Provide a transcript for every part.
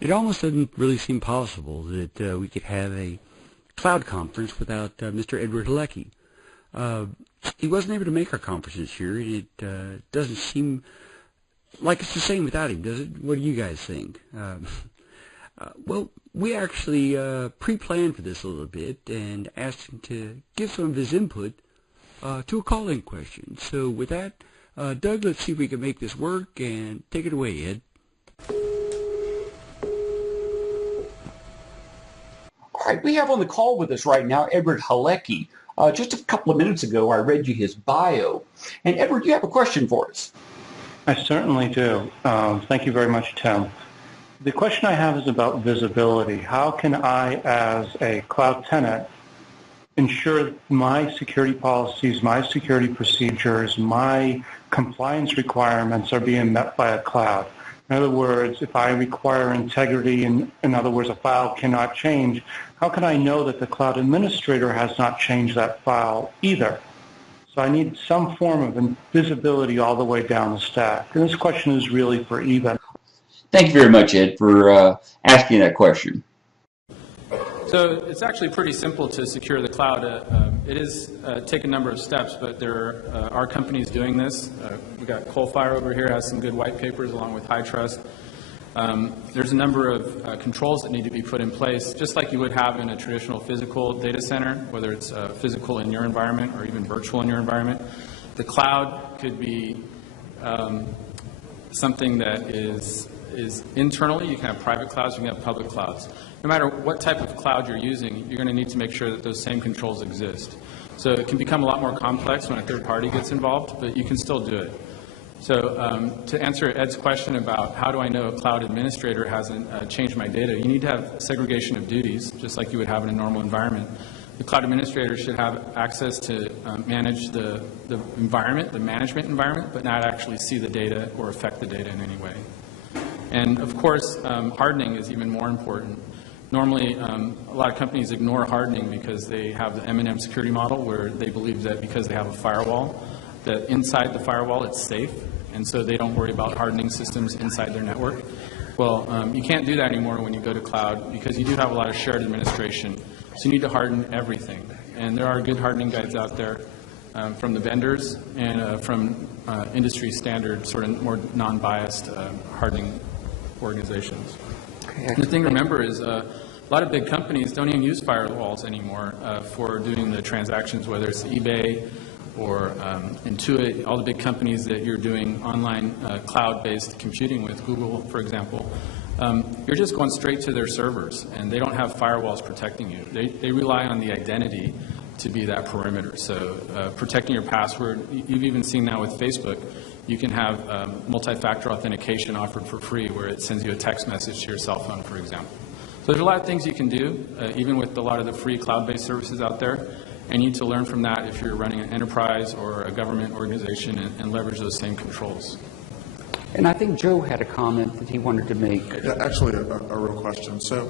It almost doesn't really seem possible that we could have a cloud conference without Mr. Edward Halecki. He wasn't able to make our conference this year, and it doesn't seem like it's the same without him, does it? What do you guys think? Well, we actually pre-planned for this a little bit and asked him to give some of his input to a call-in question. So with that, Doug, let's see if we can make this work, and take it away, Ed. All right, we have on the call with us right now Edward Halecki. Just a couple of minutes ago, I read you his bio. And Edward, you have a question for us. I certainly do. Thank you very much, Tim. The question I have is about visibility. How can I, as a cloud tenant, ensure my security policies, my security procedures, my compliance requirements are being met by a cloud? In other words, if I require integrity, in other words, a file cannot change, how can I know that the cloud administrator has not changed that file either? So I need some form of visibility all the way down the stack. And this question is really for Eva. Thank you very much, Ed, for asking that question. So it's actually pretty simple to secure the cloud. It is take a number of steps, but there are companies doing this. We've got Coalfire over here, has some good white papers along with HITRUST. There's a number of controls that need to be put in place, just like you would have in a traditional physical data center, whether it's physical in your environment or even virtual in your environment. The cloud could be something that is internally. You can have private clouds, you can have public clouds. No matter what type of cloud you're using, you're going to need to make sure that those same controls exist. So it can become a lot more complex when a third party gets involved, but you can still do it. So to answer Ed's question about how do I know a cloud administrator hasn't changed my data, you need to have segregation of duties, just like you would have in a normal environment. The cloud administrator should have access to manage the environment, the management environment, but not actually see the data or affect the data in any way. And of course, hardening is even more important. Normally, a lot of companies ignore hardening because they have the M&M security model where they believe that because they have a firewall, that inside the firewall it's safe, and so they don't worry about hardening systems inside their network. Well, you can't do that anymore when you go to cloud because you do have a lot of shared administration. So you need to harden everything. And there are good hardening guides out there from the vendors and from industry standard, sort of more non-biased hardening organizations. And the thing to remember is a lot of big companies don't even use firewalls anymore for doing the transactions, whether it's eBay or Intuit, all the big companies that you're doing online cloud-based computing with, Google, for example. You're just going straight to their servers, and they don't have firewalls protecting you. They rely on the identity to be that perimeter. So protecting your password, you've even seen now with Facebook, you can have multi-factor authentication offered for free where it sends you a text message to your cell phone, for example. So there's a lot of things you can do, even with a lot of the free cloud-based services out there, and you need to learn from that if you're running an enterprise or a government organization and leverage those same controls. And I think Joe had a comment that he wanted to make. Yeah, actually, a real question. So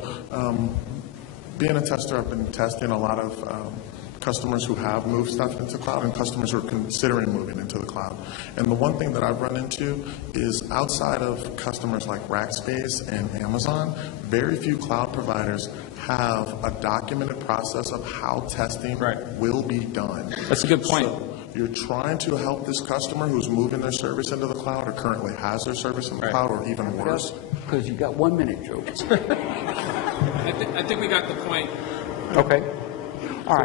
being a tester, I've been testing a lot of customers who have moved stuff into cloud and customers who are considering moving into the cloud. And the one thing that I've run into is outside of customers like Rackspace and Amazon, very few cloud providers have a documented process of how testing will be done. That's a good point. So you're trying to help this customer who's moving their service into the cloud or currently has their service in the cloud, or even worse. Because you've got 1 minute, Joe. I think we got the point. Okay. All right.